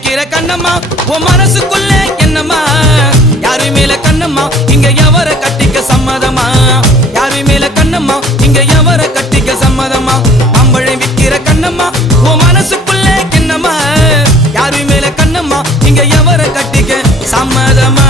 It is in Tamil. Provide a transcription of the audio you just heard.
விக்கிற கண்ணம்மா உன் மனசுக்குள்ள என்னம்மா யாரு மேல கண்ணம்மா இங்க எவர கட்டிக்க சம்மதமா யாரு மேல கண்ணம்மா இங்க எவர கட்டிக்க சம்மதமா மாம்பழம் விக்கிற கண்ணம்மா உன் மனசுக்குள்ள என்னம்மா யாரு மேல கண்ணம்மா இங்க எவர கட்டிக்க சம்மதமா